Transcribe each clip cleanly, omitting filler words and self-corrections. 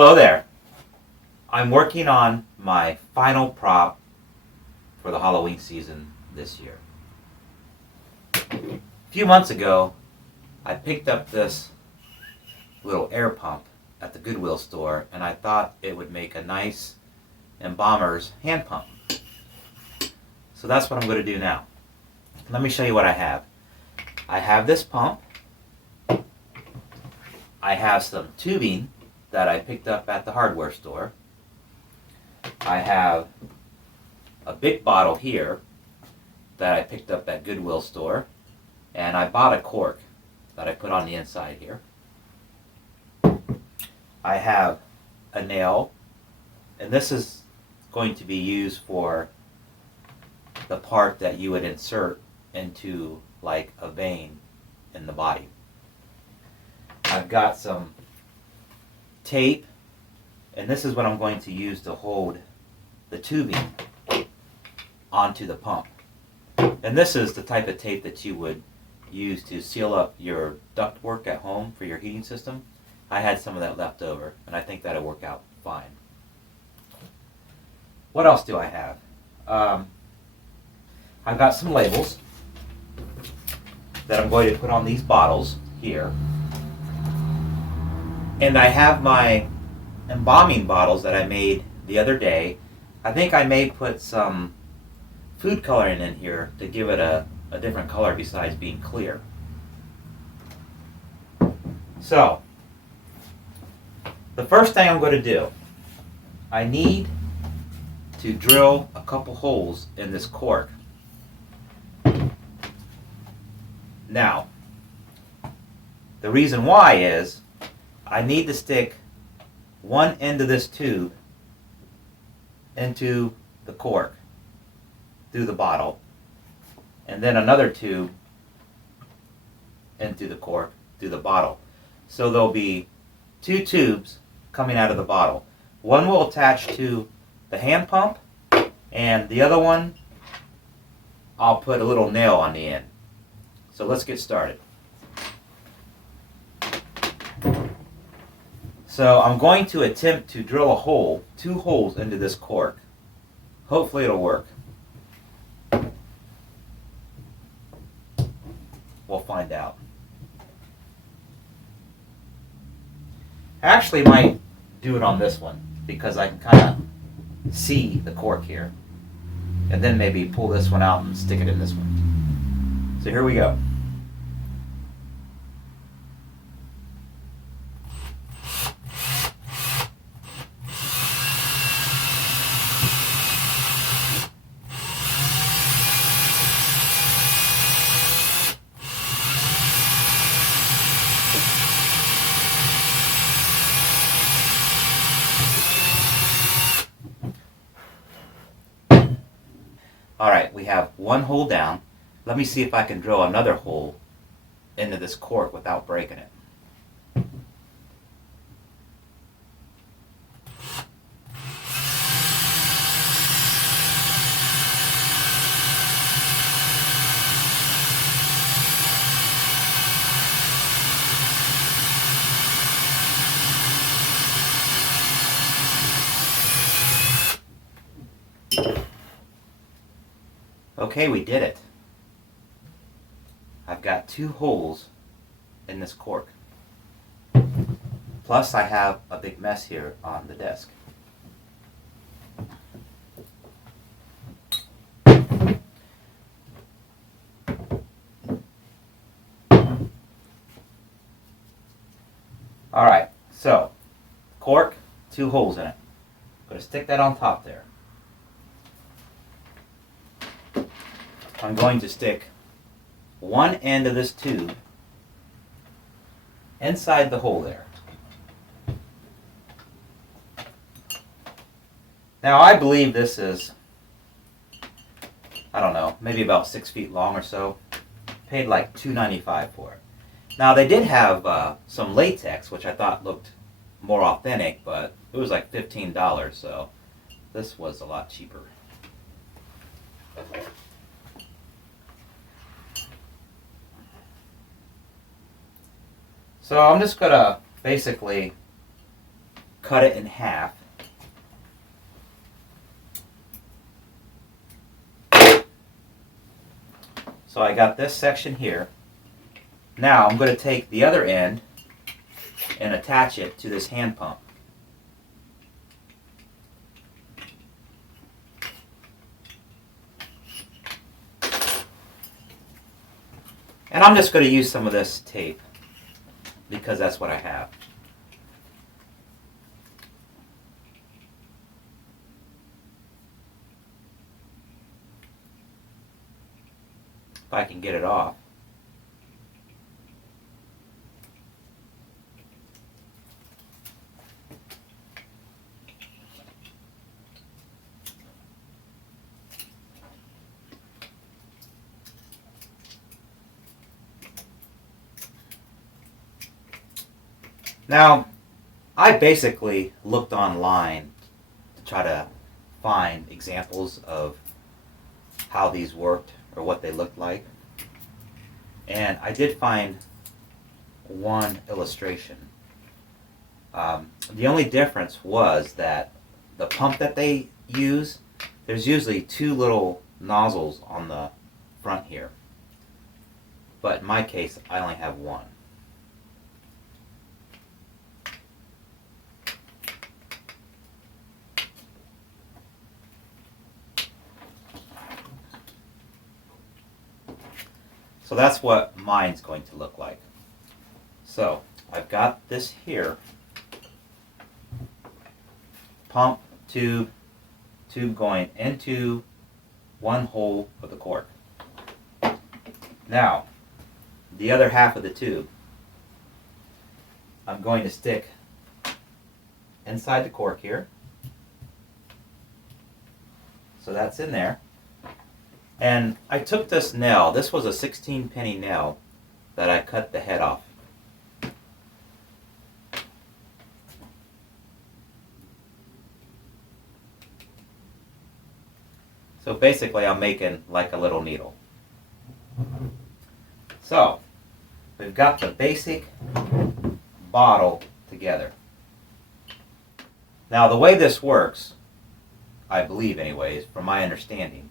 Hello there. I'm working on my final prop for the Halloween season this year. A few months ago, I picked up this little air pump at the Goodwill store, and I thought it would make a nice embalmer's hand pump. So that's what I'm going to do now. Let me show you what I have. I have this pump. I have some tubing that I picked up at the hardware store. I have a big bottle here that I picked up at Goodwill store, and I bought a cork that I put on the inside here. I have a nail, and this is going to be used for the part that you would insert into like a vein in the body. I've got some tape, and this is what I'm going to use to hold the tubing onto the pump. And this is the type of tape that you would use to seal up your ductwork at home for your heating system. I had some of that left over, and I think that'll work out fine. What else do I have? I've got some labels that I'm going to put on these bottles here. And I have my embalming bottles that I made the other day. I think I may put some food coloring in here to give it a different color besides being clear. So, the first thing I'm going to do, I need to drill a couple holes in this cork. Now, the reason why is I need to stick one end of this tube into the cork through the bottle, and then another tube into the cork through the bottle. So there'll be two tubes coming out of the bottle. One will attach to the hand pump, and the other one I'll put a little nail on the end. So let's get started. So I'm going to attempt to drill a hole, 2 holes into this cork. Hopefully it'll work. We'll find out. I actually might do it on this one because I can kind of see the cork here. And then maybe pull this one out and stick it in this one. So here we go. Alright, we have one hole down. Let me see if I can drill another hole into this cork without breaking it. Okay, we did it. I've got 2 holes in this cork. Plus I have a big mess here on the desk. Alright, so cork, 2 holes in it. I'm going to stick that on top there. I'm going to stick one end of this tube inside the hole there. Now I believe this is, I don't know, maybe about 6 feet long or so. Paid like $2.95 for it. Now they did have some latex, which I thought looked more authentic, but it was like $15, so this was a lot cheaper. So I'm just going to basically cut it in half. So I got this section here. Now I'm going to take the other end and attach it to this hand pump. And I'm just going to use some of this tape because that's what I have. If I can get it off. Now, I basically looked online to try to find examples of how these worked or what they looked like. And I did find one illustration. The only difference was that the pump that they use, there's usually two little nozzles on the front here. But in my case, I only have one. So that's what mine's going to look like. So I've got this here. Pump, tube going into one hole of the cork. Now, the other half of the tube, I'm going to stick inside the cork here. So that's in there. And I took this nail, this was a 16-penny nail that I cut the head off. So basically I'm making like a little needle. So, we've got the basic bottle together. Now the way this works, I believe anyways, from my understanding,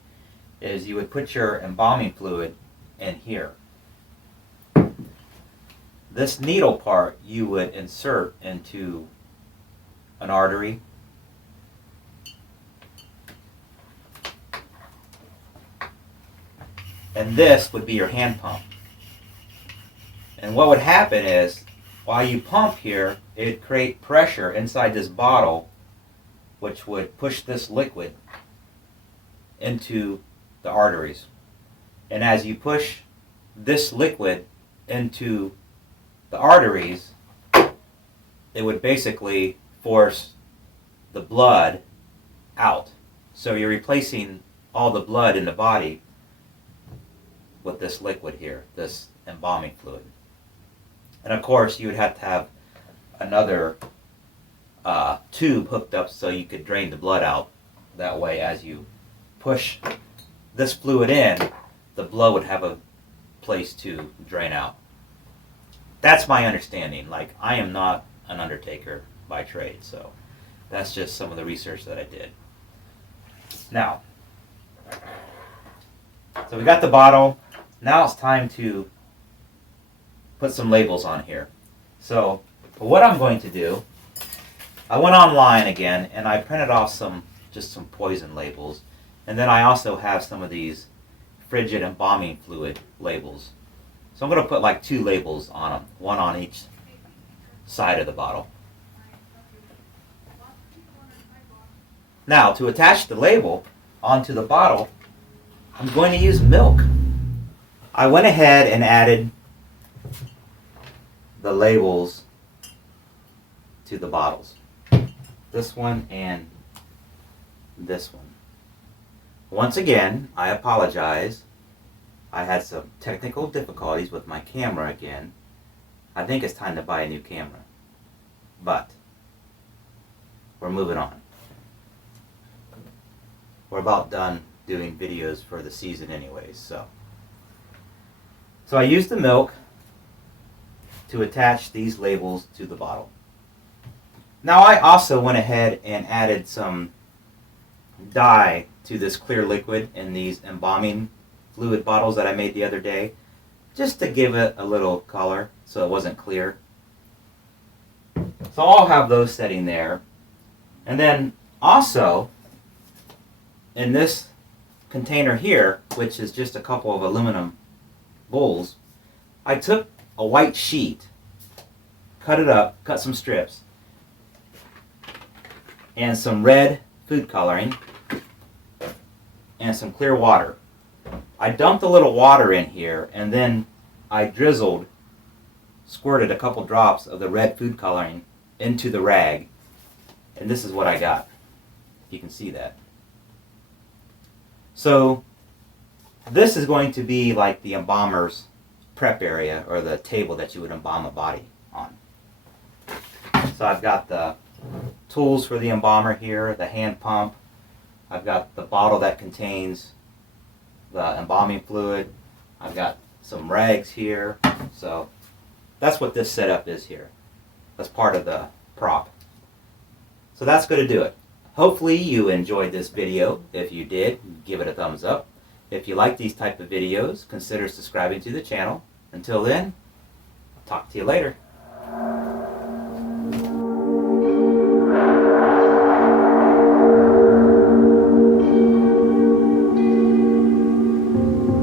is you would put your embalming fluid in here. This needle part you would insert into an artery. And this would be your hand pump. And what would happen is, while you pump here, it would create pressure inside this bottle, which would push this liquid into the arteries. And as you push this liquid into the arteries, it would basically force the blood out. So you're replacing all the blood in the body with this liquid here, this embalming fluid. And of course you would have to have another tube hooked up so you could drain the blood out. That way as you push this fluid in, the blood would have a place to drain out. That's my understanding. Like, I am not an undertaker by trade, so that's just some of the research that I did. Now, so we got the bottle. Now it's time to put some labels on here. So what I'm going to do, I went online again and I printed off just some poison labels. And then I also have some of these frigid embalming fluid labels. So I'm going to put like 2 labels on them, one on each side of the bottle. Now, to attach the label onto the bottle, I'm going to use milk. I went ahead and added the labels to the bottles. This one and this one. Once again, I apologize. I had some technical difficulties with my camera again. I think it's time to buy a new camera. But we're moving on. We're about done doing videos for the season anyways, so I used the milk to attach these labels to the bottle. Now I also went ahead and added some dye to this clear liquid in these embalming fluid bottles that I made the other day, just to give it a little color so it wasn't clear. So I'll have those sitting there. And then also, in this container here, which is just a couple of aluminum bowls, I took a white sheet, cut it up, cut some strips, and some red food coloring, and some clear water. I dumped a little water in here, and then I squirted a couple drops of the red food coloring into the rag, and this is what I got. You can see that. So this is going to be like the embalmer's prep area, or the table that you would embalm a body on. So I've got the tools for the embalmer here, the hand pump. I've got the bottle that contains the embalming fluid. I've got some rags here. So that's what this setup is here. That's part of the prop. So that's going to do it. Hopefully you enjoyed this video. If you did, give it a thumbs up. If you like these type of videos, consider subscribing to the channel. Until then, I'll talk to you later.